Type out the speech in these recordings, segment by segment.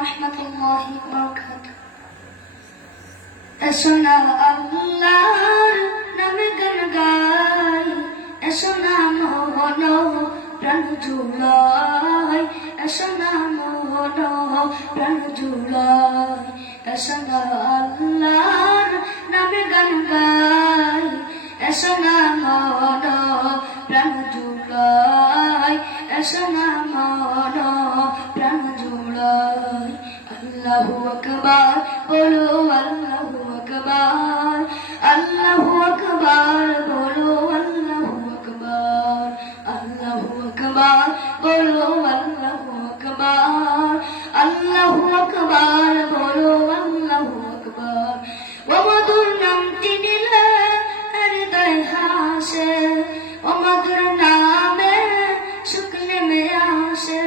রাহমাতুল্লাহি ওয়া বারাকাতুহু। এসো না আল্লাহর নামে গান গাই, এসো না মন প্রাণ জুড়াই, এসো না মন প্রাণ জুড়াই, এসো না আল্লাহর নামে গান গাই, এসো না মন প্রাণ জুড়াই, এসো না মন প্রাণ জুড়াই। আল্লাহু আকবার বলো, আল্লাহু আকবার, আল্লাহু আকবার বলো, আল্লাহু আকবার, আল্লাহু আকবার বলো, আল্লাহু আকবার, আল্লাহু আকবার বলো, আল্লাহু আকবার। ও মধুর নামটি নিলে হৃদয় হাসে, ও মধুর নামে সুখ নেমে আসে,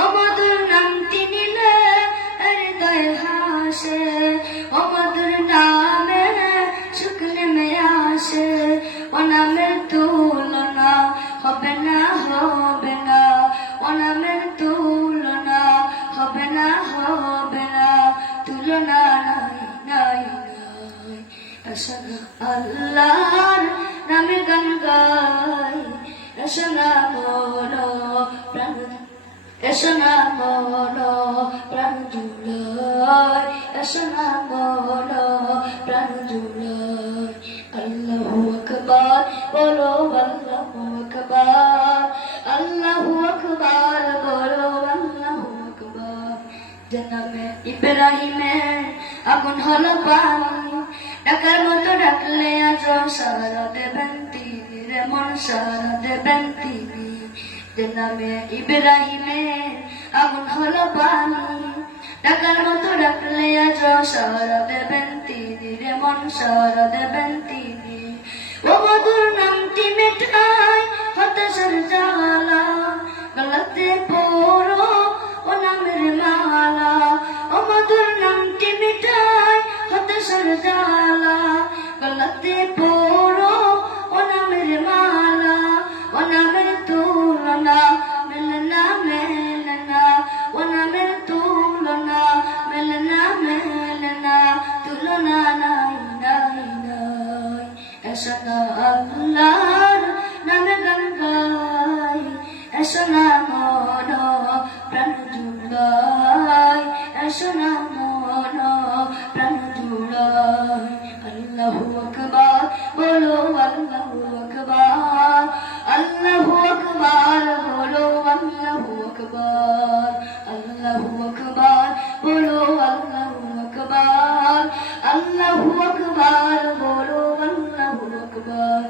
ও মধুর নামটি নিলে হৃদয় হাসে, ও মধুর নামে সুখ নেমে আসে। ও নামের তুলনা হবে না, হবে না, ও নামের তুলনা হবে না, হবে না, তুলনা নাই, নাই, নাই। এসো না আল্লাহর নামে গান গাই, এসো না মন প্রাণ, এসো না মন প্রাণ জুড়াই, এসো না মন প্রাণ জুড়াই। আল্লাহু আকবার বলো, আল্লাহু আকবার, আল্লাহু আকবার বলো, আল্লাহু আকবার। জনাবে ইব্রাহিমের আগুন হলো পানি, ডাকার মতো ডাকলে আজ সারা দেবেন তিনি, রে মন সারা দেবেন তিনি। জনাবে ইব্রাহিমের আগুন হলো পানি, ডাকার মতো ডাকলে আজ সারা দেবেন তিনি, রে মন সারা দেবেন তিনি। ও মধুর নামটি মেটাই হতাশার জ্বালা, গলাতে পড়ো ও নামের মালা, ও মধুর নামটি মেটাই হতাশার জ্বালা, গলাতে পড়ো ও নামের মালা। ও নামের তুলনা মেলে না, মেলে না, ও নামের তুলনা মেলে না, মেলে না, তুলনা নাই, নাই, নাই। এসো না আল্লাহর নামে গান গাই, এসো না মন প্রাণ জুড়াই, এসো না মন প্রাণ জুড়াই। আল্লাহু আকবার বলো, আল্লাহু আকবার, আল্লাহু আকবার বলো, আল্লাহু আকবার, আল্লাহু আকবার বলো, আল্লাহু আকবার, আল্লাহু আকবার বলো, আল্লাহু আকবার।